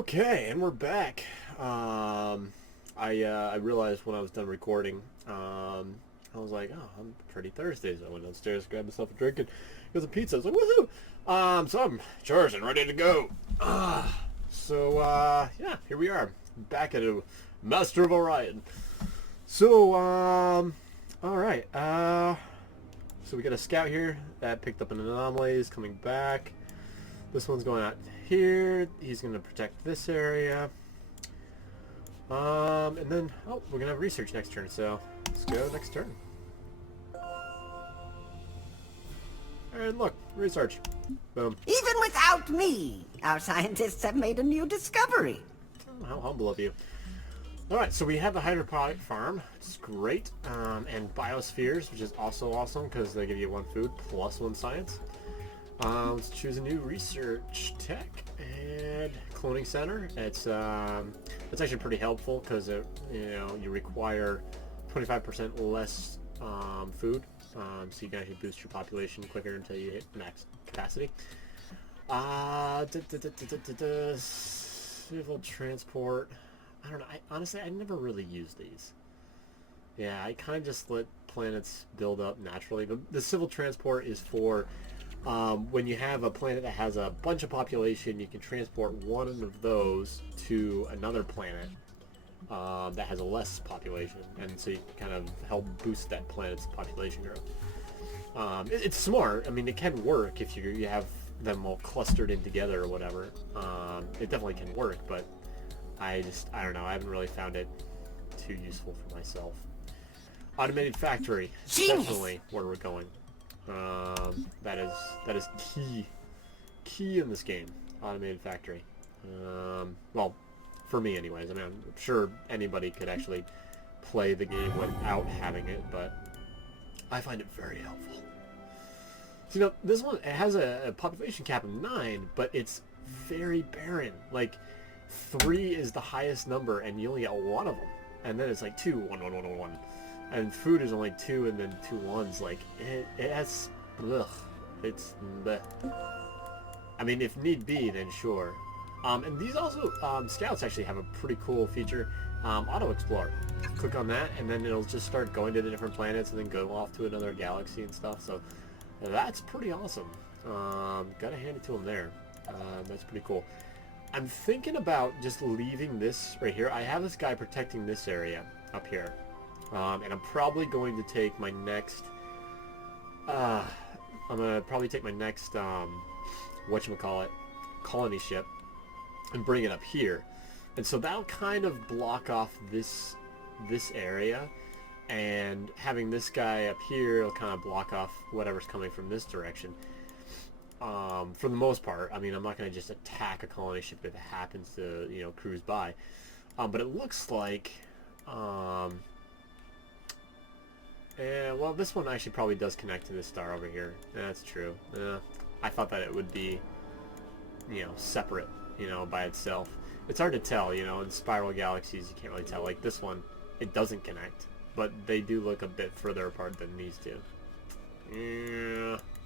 Okay, and we're back. I realized when I was done recording, I was like, oh, I'm pretty thirsty. So I went downstairs, grabbed myself a drink, and got some pizza. I was like, woohoo! So I'm charged and ready to go. Yeah, here we are, back at a Master of Orion. So, all right. So we got a scout here that picked up an anomaly. Is coming back. This one's going out here. He's going to protect this area. And then, oh, we're going to have research next turn, so let's go next turn. And look, research. Boom. Even without me, our scientists have made a new discovery. Oh, how humble of you. Alright, so we have the hydroponic farm, which is great, and biospheres, which is also awesome because they give you 1 food plus 1 science. Let's choose a new research tech and cloning center. It's actually pretty helpful because you require 25% less food, so you can actually boost your population quicker until you hit max capacity. Civil transport. I don't know. Honestly, I never really use these. Yeah, I kind of just let planets build up naturally. But the civil transport is for when you have a planet that has a bunch of population, you can transport one of those to another planet that has a less population, and so you can kind of help boost that planet's population growth. It's smart. I mean, it can work if you have them all clustered in together or whatever. It definitely can work, but I don't know. I haven't really found it too useful for myself. Automated factory. Definitely where we're going. That is key in this game. Automated factory. Well, for me anyways. I mean, I'm sure anybody could actually play the game without having it, but I find it very helpful. So, this one, it has a population cap of 9, but it's very barren. Like, 3 is the highest number, and you only get 1 of them. And then it's like 2, 1, 1, 1, 1, 1. And food is only 2 and then 2 1s. Like, it has... Ugh. It's... Bleh. I mean, if need be, then sure. And these also... Scouts actually have a pretty cool feature. Auto-explore. Click on that, and then it'll just start going to the different planets and then go off to another galaxy and stuff. So, that's pretty awesome. Gotta hand it to them there. That's pretty cool. I'm thinking about just leaving this right here. I have this guy protecting this area up here. And I'm probably going to take my next... I'm going to probably take my next, whatchamacallit, colony ship and bring it up here. And so that'll kind of block off this area. And having this guy up here will kind of block off whatever's coming from this direction. For the most part. I mean, I'm not going to just attack a colony ship if it happens to, cruise by. But it looks like... well, this one actually probably does connect to this star over here. That's true. I thought that it would be, separate, by itself. It's hard to tell, in spiral galaxies you can't really tell. Like this one, it doesn't connect. But they do look a bit further apart than these two.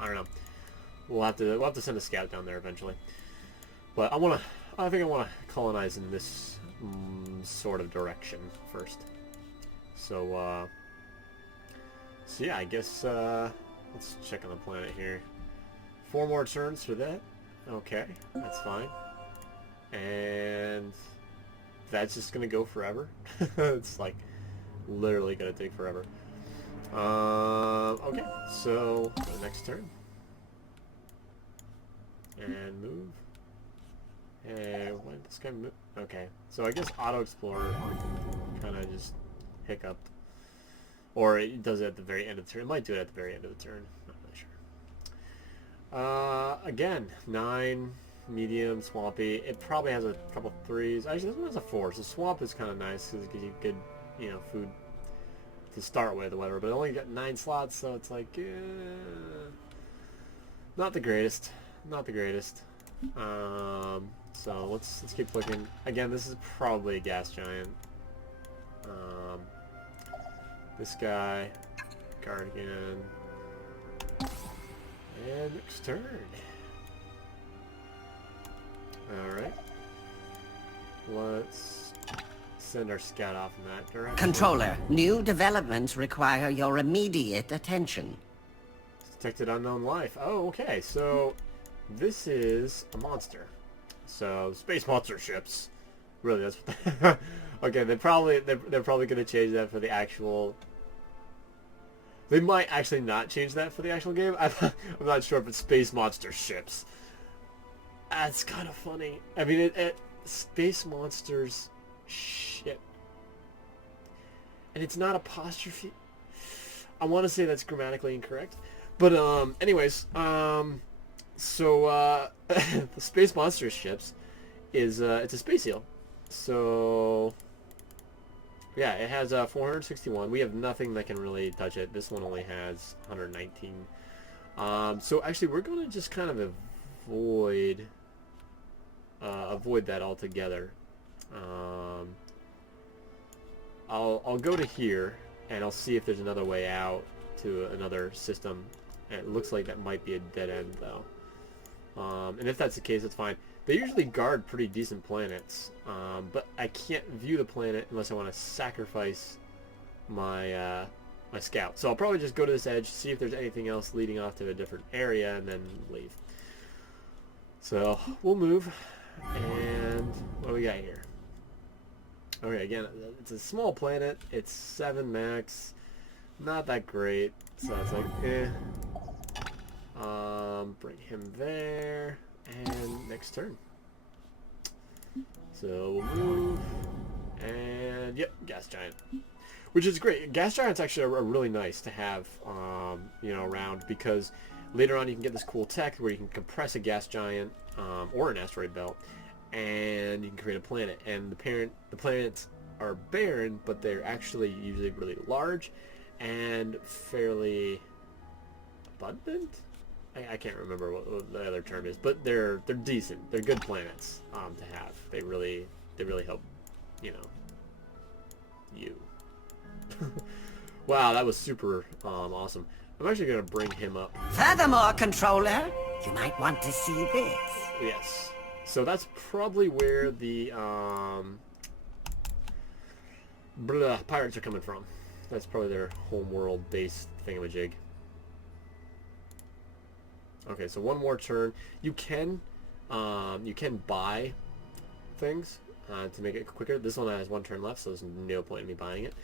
I don't know. We'll have to send a scout down there eventually. But I think I want to colonize in this sort of direction first. So yeah, I guess let's check on the planet here. 4 more turns for that. Okay, that's fine. And that's just gonna go forever. It's like literally gonna take forever. Okay, so next turn. And move. And why did this guy move? Okay, so I guess Auto Explorer kind of just hiccuped. Or it does it at the very end of the turn. It might do it at the very end of the turn. Not really sure. Again, 9, medium, swampy. It probably has a couple 3s. Actually, this one has a 4. So swamp is kind of nice because it gives you good, food to start with or whatever. But it only got 9 slots, so it's like, not the greatest. Not the greatest. So let's keep looking. Again, this is probably a gas giant. This guy, Guardian, and next turn. All right. let's send our scout off in that direction. Controller, new developments require your immediate attention. Detected unknown life. Oh, okay. So this is a monster. So space monster ships. Really, that's what okay, they're probably going to change that for the actual. They might actually not change that for the actual game. I'm not sure if it's space monster ships. That's kind of funny. I mean, space monsters ship, and it's not apostrophe. I want to say that's grammatically incorrect, but anyways, so the space monster ships is it's a space seal. So yeah, it has 461. We have nothing that can really touch it. This one only has 119. So actually, we're going to just kind of avoid that altogether. I'll go to here and I'll see if there's another way out to another system. And it looks like that might be a dead end though. And if that's the case, it's fine. They usually guard pretty decent planets, but I can't view the planet unless I want to sacrifice my my scout. So I'll probably just go to this edge, see if there's anything else leading off to a different area, and then leave. So we'll move, and what do we got here? Okay, again, it's a small planet. It's 7 max, not that great. So it's like, eh. Bring him there. And next turn. So we'll move. And yep, gas giant. Which is great. Gas giants actually are really nice to have around, because later on you can get this cool tech where you can compress a gas giant or an asteroid belt, and you can create a planet. And the planets are barren, but they're actually usually really large and fairly abundant. I can't remember what the other term is, but they're decent. They're good planets to have. They really help, you. Wow, that was super awesome. I'm actually going to bring him up. Furthermore, controller, you might want to see this. Yes. So that's probably where the pirates are coming from. That's probably their homeworld base thingamajig. Okay, so one more turn. You can buy things to make it quicker. This one has 1 turn left, so there's no point in me buying it.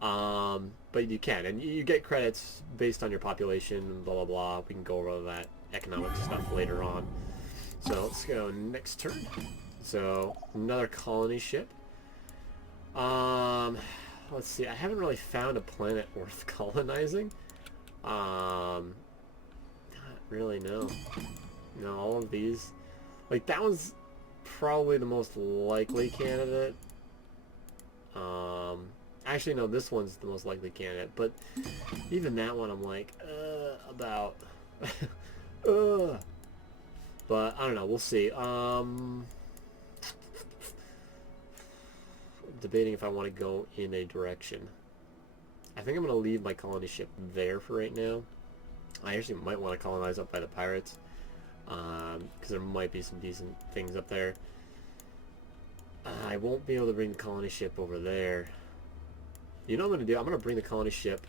But you can, and you get credits based on your population, blah blah blah. We can go over that economic stuff later on. So let's go next turn. So another colony ship. Let's see. I haven't really found a planet worth colonizing. Really, no. All of these, like, that one's probably the most likely candidate. Actually no, this one's the most likely candidate, but even that one I'm like about but I don't know, we'll see. Debating if I want to go in a direction. I think I'm going to leave my colony ship there for right now. I actually might want to colonize up by the pirates, because there might be some decent things up there. I won't be able to bring the colony ship over there. You know what I'm going to do? I'm going to bring the colony ship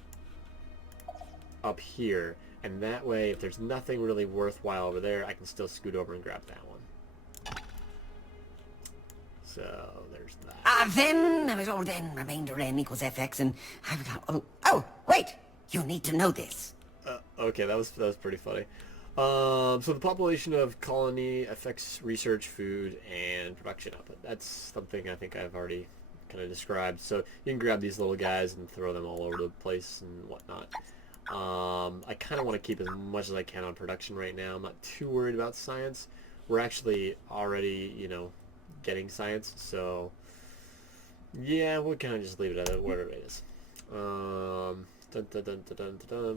up here, and that way, if there's nothing really worthwhile over there, I can still scoot over and grab that one. So, there's that. Then, remainder n equals fx, and I've got... Oh, wait! You need to know this. Okay, that was pretty funny. So the population of colony affects research, food, and production output. That's something I think I've already kind of described. So you can grab these little guys and throw them all over the place and whatnot. I kind of want to keep as much as I can on production right now. I'm not too worried about science. We're actually already, getting science. So yeah, we'll kind of just leave it at whatever it is. We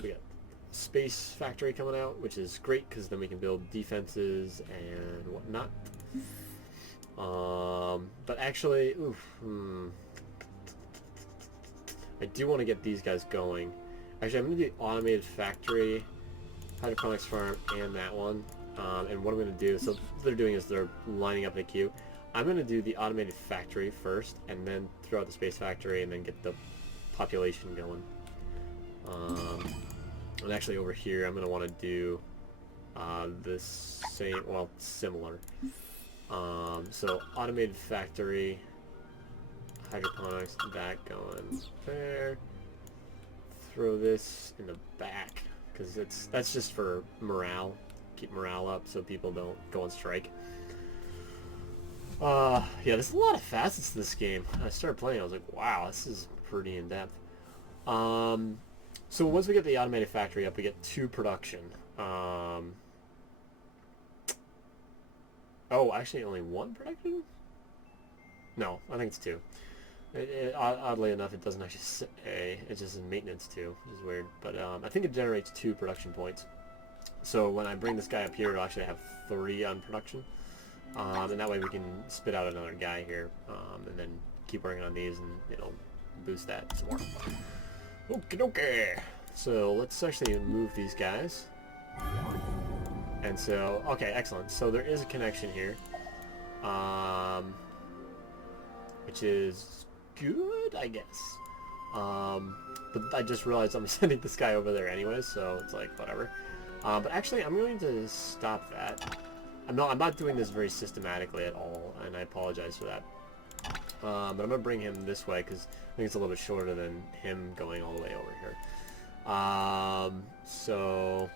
got space factory coming out, which is great because then we can build defenses and whatnot. But actually, I do want to get these guys going. Actually, I'm going to do automated factory, hydroponics farm, and that one. And what I'm going to do, so what they're doing is they're lining up in a queue. I'm going to do the automated factory first, and then throw out the space factory, and then get the population going. And actually over here, I'm going to want to do this same, well, similar. So automated factory, hydroponics, that going there. Throw this in the back, because that's just for morale. Keep morale up so people don't go on strike. Yeah, there's a lot of facets to this game. I started playing, I was like, wow, this is pretty in-depth. So once we get the automated factory up, we get 2 production. Oh, actually only 1 production? No, I think it's 2. Oddly enough, it doesn't actually say. It's just in maintenance 2, which is weird. But I think it generates 2 production points. So when I bring this guy up here, it'll actually have 3 on production. And that way we can spit out another guy here, and then keep working on these, and it'll boost that some more. Okie dokie! So let's actually move these guys. And so, okay, excellent. So there is a connection here, which is good, I guess. But I just realized I'm sending this guy over there anyway, so it's like, whatever. But actually, I'm going to stop that. I'm not doing this very systematically at all, and I apologize for that. But I'm going to bring him this way, because I think it's a little bit shorter than him going all the way over here. So...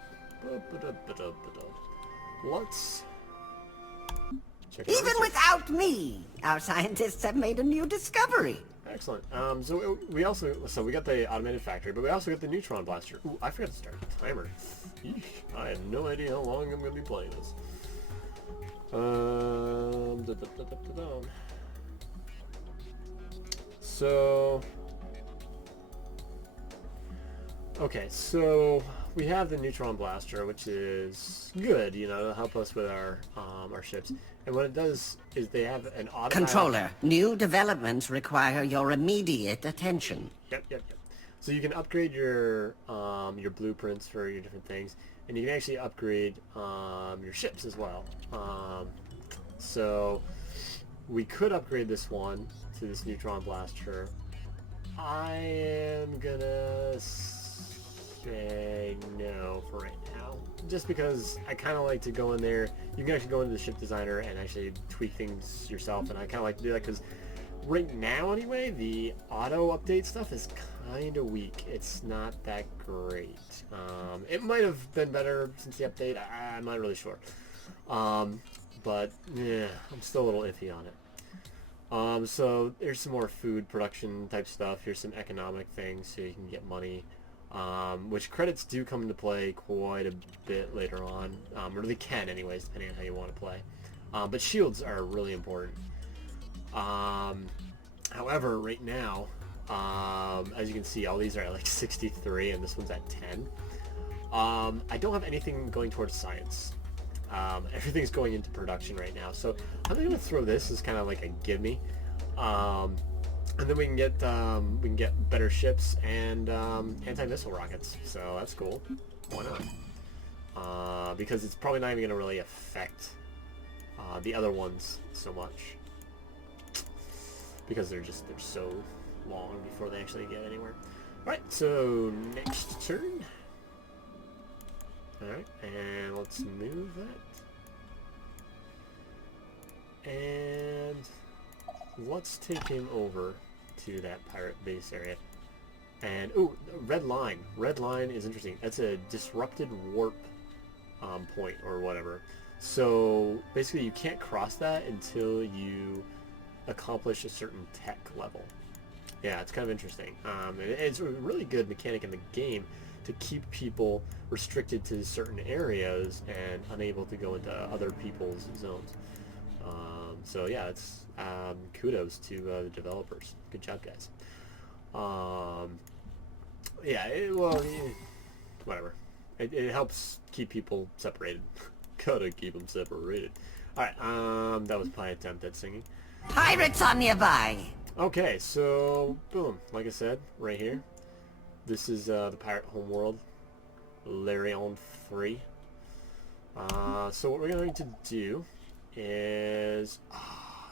let's... check it out. Even without me, our scientists have made a new discovery. Excellent. So we got the automated factory, but we also got the neutron blaster. Ooh, I forgot to start the timer. Eesh, I have no idea how long I'm going to be playing this. So, okay, so we have the neutron blaster, which is good, you know, to help us with our ships. And what it does is they have an automatic... Controller, new developments require your immediate attention. Yep. So you can upgrade your blueprints for your different things, and you can actually upgrade your ships as well. So we could upgrade this one to this neutron blaster. I am gonna say no for right now, just because I kind of like to go in there. You can actually go into the ship designer and actually tweak things yourself, and I kind of like to do that because right now anyway, the auto update stuff is kind of weak. It's not that great. It might have been better since the update. I'm not really sure. But yeah, I'm still a little iffy on it. So there's some more food production type stuff. Here's some economic things so you can get money, which credits do come into play quite a bit later on, or they can anyways, depending on how you want to play. But shields are really important. However, right now, as you can see, all these are at like 63 and this one's at 10. I don't have anything going towards science. Everything's going into production right now, so I'm going to throw this as kind of like a gimme, and then we can get better ships and anti-missile rockets. So that's cool. Why not? Because it's probably not even going to really affect the other ones so much, because they're so long before they actually get anywhere. All right, so next turn. Alright, and let's move that. And let's take him over to that pirate base area. And, ooh, red line. Red line is interesting. That's a disrupted warp point or whatever. So, basically you can't cross that until you accomplish a certain tech level. Yeah, it's kind of interesting. It's a really good mechanic in the game to keep people restricted to certain areas and unable to go into other people's zones. So yeah, it's kudos to the developers. Good job, guys. Whatever. It helps keep people separated. Gotta keep them separated. Alright, that was my attempt at singing. Pirates are nearby. Okay, so, boom. Like I said, right here. This is the pirate homeworld, Larion 3. So what we're going to do is...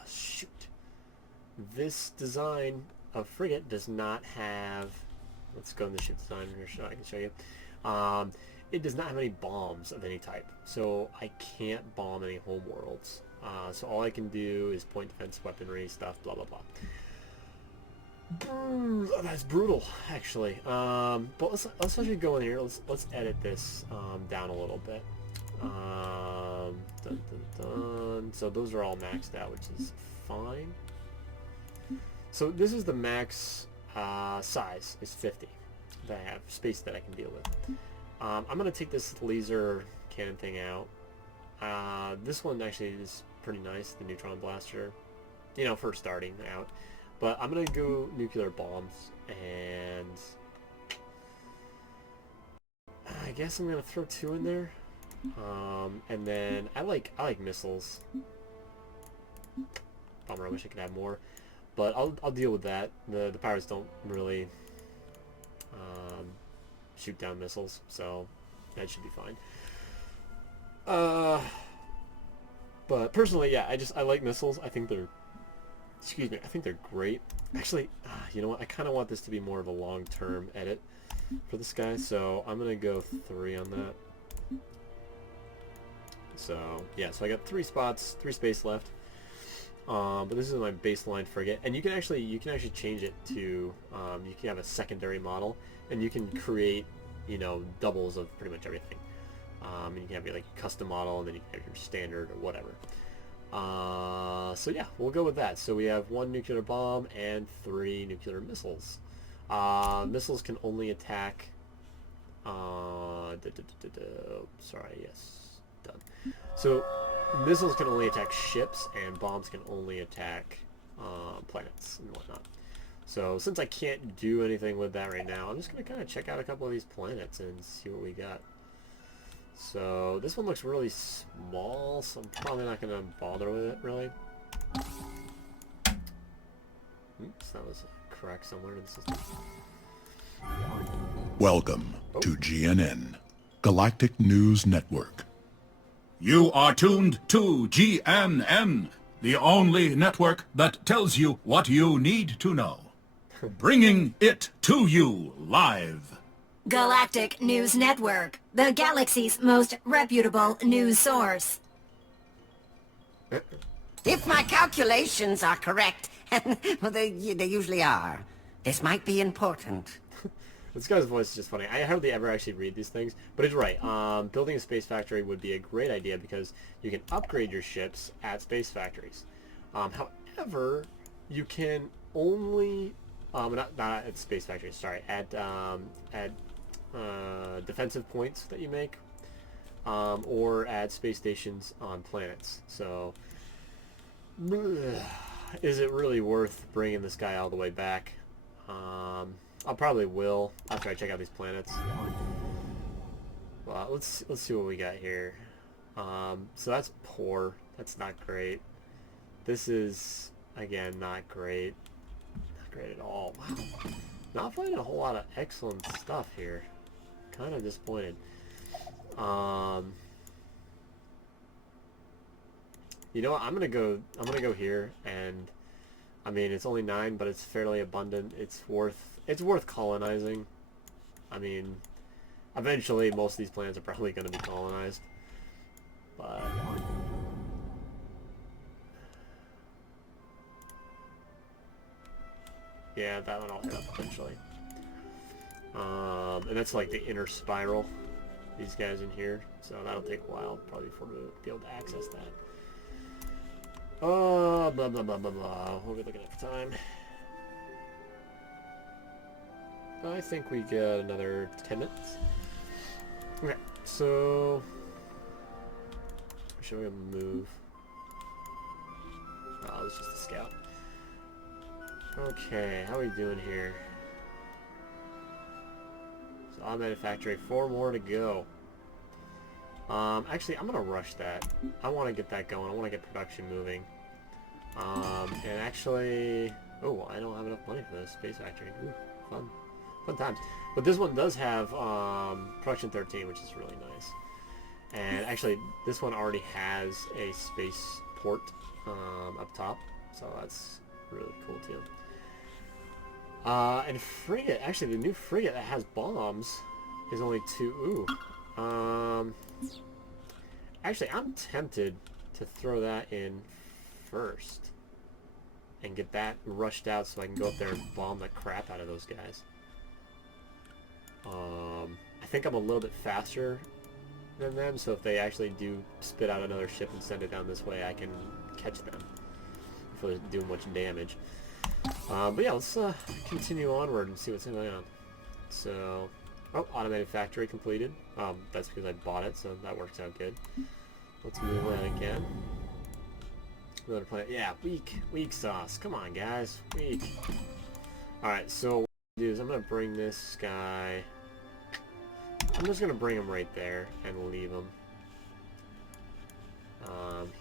shoot. This design of frigate does not have... Let's go in the ship design here so I can show you. It does not have any bombs of any type, so I can't bomb any homeworlds. So all I can do is point defense, weaponry, stuff, blah blah blah. That's brutal, actually. But let's actually go in here. Let's edit this down a little bit. Dun, dun, dun. So those are all maxed out, which is fine. So this is the max size, is 50 that I have, space that I can deal with. I'm going to take this laser cannon thing out. This one actually is pretty nice, the neutron blaster, you know, for starting out. But I'm going to go nuclear bombs, and I guess I'm going to throw 2 in there. And then I like missiles. Bummer, I wish I could have more. But I'll deal with that. The pirates don't really shoot down missiles, so that should be fine. But personally, yeah, I like missiles. I think they're, excuse me, I think they're great. Actually, you know what? I kind of want this to be more of a long-term edit for this guy, so I'm gonna go 3 on that. So yeah, so I got 3 spots, 3 space left. But this is my baseline frigate, and you can actually change it to you can have a secondary model, and you can create, you know, doubles of pretty much everything. And you can have your like custom model, and then you can have your standard or whatever. So yeah, we'll go with that. So we have 1 nuclear bomb and 3 nuclear missiles. Missiles can only attack. Sorry, yes, done. So missiles can only attack ships, and bombs can only attack planets and whatnot. So since I can't do anything with that right now, I'm just going to kind of check out a couple of these planets and see what we got. So this one looks really small, so I'm probably not going to bother with it, really. Oops, that was correct somewhere in the system. Welcome to GNN, Galactic News Network. You are tuned to GNN, the only network that tells you what you need to know. Bringing it to you live. Galactic News Network, the galaxy's most reputable news source. If my calculations are correct, well, they usually are, this might be important. This guy's voice is just funny. I hardly ever actually read these things, but it's right. Building a space factory would be a great idea because you can upgrade your ships at space factories. However, you can only not at space factories. Sorry, at defensive points that you make, or at space stations on planets. So, is it really worth bringing this guy all the way back? I probably will after I check out these planets. Well, let's see what we got here. So that's poor. That's not great. This is, again, not great. Not great at all. Wow. Not finding a whole lot of excellent stuff here. Kind of disappointed. You know what? I'm gonna go here, and I mean it's only 9, but it's fairly abundant. It's worth colonizing. I mean, eventually most of these planets are probably going to be colonized, but yeah, that one I'll hit up eventually. And that's like the inner spiral, these guys in here, so that'll take a while probably for me to be able to access that. Blah blah blah blah blah. What are we looking at for time? I think we get another 10 minutes. Okay, so should we move? Oh, it's just a scout. Okay, how are we doing here? So I'm at a factory, 4 more to go. Actually, I'm gonna rush that. I want to get that going. I want to get production moving. And actually, oh, I don't have enough money for this space factory. Ooh, fun times. But this one does have production 13, which is really nice. And actually, this one already has a space port up top, So that's really cool too. And frigate, actually the new frigate that has bombs is only 2. Ooh. Actually, I'm tempted to throw that in first and get that rushed out so I can go up there and bomb the crap out of those guys. I think I'm a little bit faster than them, so if they actually do spit out another ship and send it down this way, I can catch them before they do much damage. But yeah, let's continue onward and see what's going on. So, oh, automated factory completed. That's because I bought it, so that works out good. Let's move around again. Another planet. Yeah, weak sauce. Come on, guys, weak. All right, so what I'm gonna do is I'm gonna bring this guy. I'm just gonna bring him right there and leave him.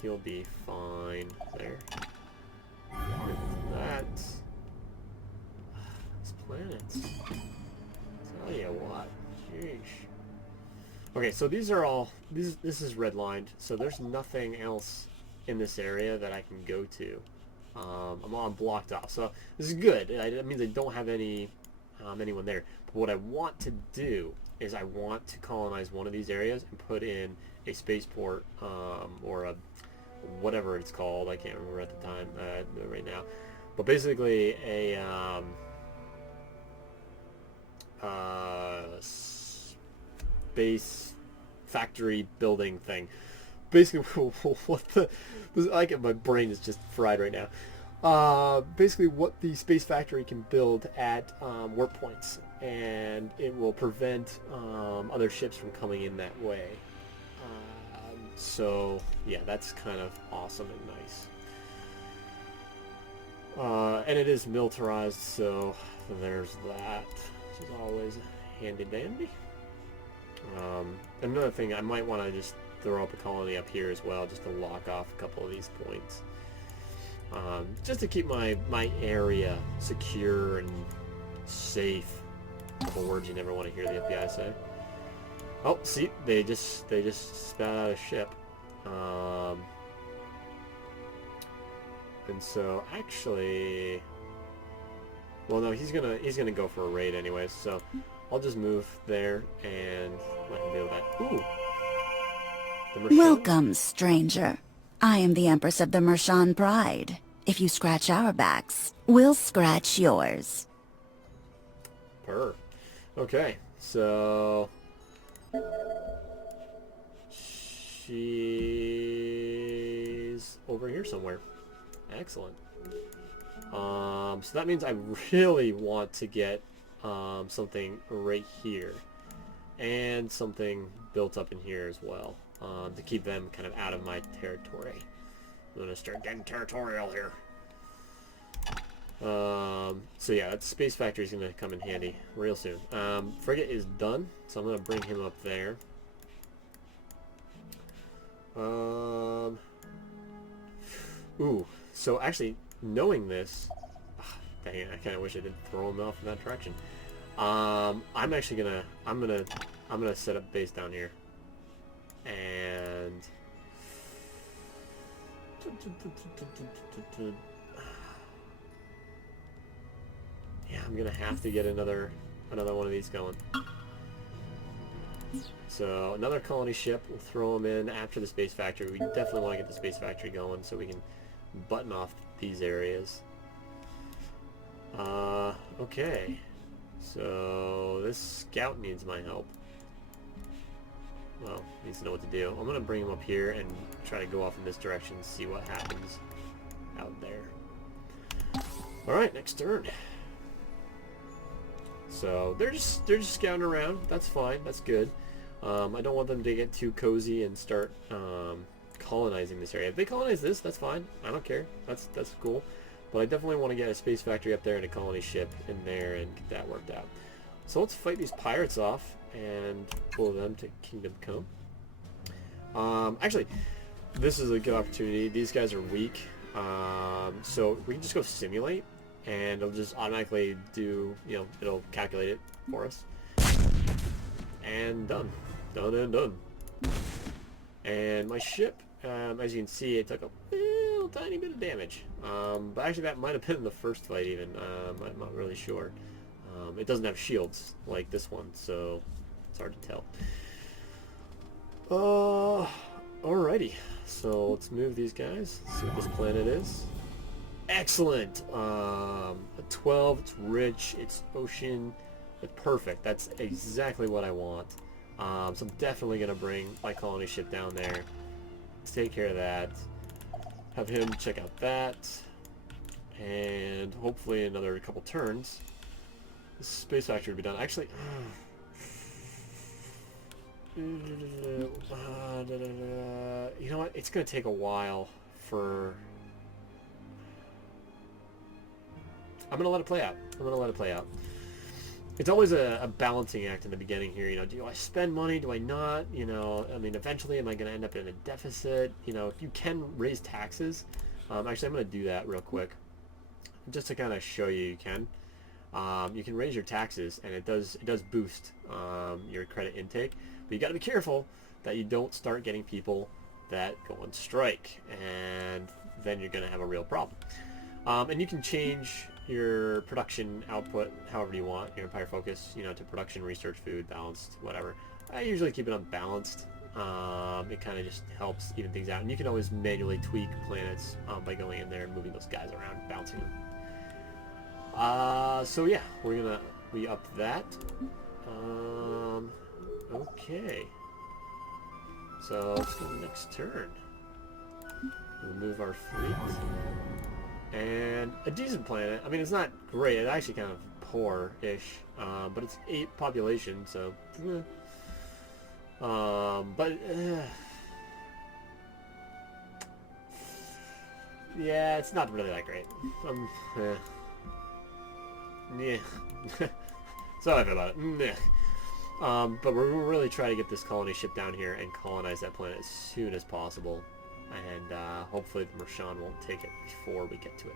He'll be fine there. That's these planets. Tell you what, sheesh. Okay, so these are all this is redlined, so there's nothing else in this area that I can go to. I'm all blocked off, so this is good. It means I don't have anyone there. But what I want to do is I want to colonize one of these areas and put in a spaceport or a whatever it's called. I can't remember at the time right now. But basically a space factory building thing. Basically, what the... my brain is just fried right now. Basically, what the space factory can build at warp points, and it will prevent other ships from coming in that way. So, yeah, that's kind of awesome and nice. And it is militarized, so there's that, which is always handy-dandy. Another thing, I might want to just throw up a colony up here as well, just to lock off a couple of these points. Just to keep my area secure and safe. A couple words you never want to hear the FBI say. Oh, see, they just spat out a ship. And so actually, well, no, he's gonna go for a raid anyways. So I'll just move there and let him deal with that. Ooh. Welcome, stranger. I am the Empress of the Mershan Pride. If you scratch our backs, we'll scratch yours. Purr. Okay, so she's over here somewhere. Excellent. So that means I really want to get something right here, and something built up in here as well, to keep them kind of out of my territory. I'm gonna start getting territorial here. So yeah, that space factory is gonna come in handy real soon. Frigate is done, so I'm gonna bring him up there. Ooh, so actually, knowing this, dang it, I kind of wish I didn't throw him off in that direction. I'm actually gonna set up base down here, and yeah, I'm gonna have to get another one of these going. So another colony ship, we'll throw them in after the space factory. We definitely want to get the space factory going so we can button off these areas. Okay, so this scout needs my help. Well, needs to know what to do. I'm gonna bring him up here and try to go off in this direction and see what happens out there. Alright, next turn. So they're just scouting around. That's fine. That's good. I don't want them to get too cozy and start colonizing this area. If they colonize this, that's fine. I don't care. That's cool. But I definitely want to get a space factory up there and a colony ship in there and get that worked out. So let's fight these pirates off and pull them to Kingdom Come. Actually, this is a good opportunity. These guys are weak. So we can just go simulate, and it'll just automatically do, it'll calculate it for us. And done. Done and done. And my ship, as you can see, it took a little little tiny bit of damage. But actually that might have been in the first fight even. I'm not really sure. It doesn't have shields like this one, so it's hard to tell. Alrighty. So let's move these guys. See what this planet is. Excellent. A 12. It's rich. It's ocean. It's perfect. That's exactly what I want. So I'm definitely gonna bring my colony ship down there. Let's take care of that. Have him check out that, and hopefully another couple turns, the space factory will be done. Actually, you know what? It's gonna take a while for. I'm gonna let it play out. It's always a balancing act in the beginning here. You know, do I spend money? Do I not? You know, I mean, eventually, am I going to end up in a deficit? You know, you can raise taxes. Actually, I'm going to do that real quick, just to kind of show you. You can raise your taxes, and it does boost your credit intake. But you got to be careful that you don't start getting people that go on strike, and then you're going to have a real problem. And you can change your production output however you want, your empire focus, you know, to production, research, food, balanced, whatever. I usually keep it unbalanced. It kind of just helps even things out. And you can always manually tweak planets by going in there and moving those guys around, bouncing them. So yeah, we up that. Okay. So let's go next turn. We'll move our fleet. And a decent planet. I mean, it's not great. It's actually kind of poor-ish. But it's 8 population, so... yeah, it's not really that great. Yeah. So I feel about it. But we're really trying to get this colony ship down here and colonize that planet as soon as possible. And hopefully the Mershan won't take it before we get to it.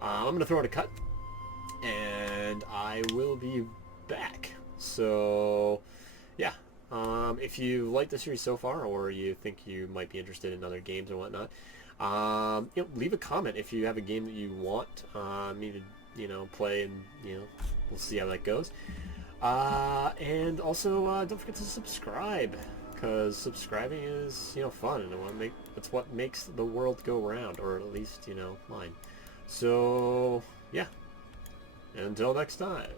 I'm going to throw it a cut, and I will be back. So, yeah. If you like the series so far, or you think you might be interested in other games or whatnot, you know, leave a comment if you have a game that you want me to, you know, play, and you know, we'll see how that goes. And also, don't forget to subscribe, because subscribing is, you know, fun, and it's what makes the world go round, or at least, you know, mine. So, yeah. Until next time.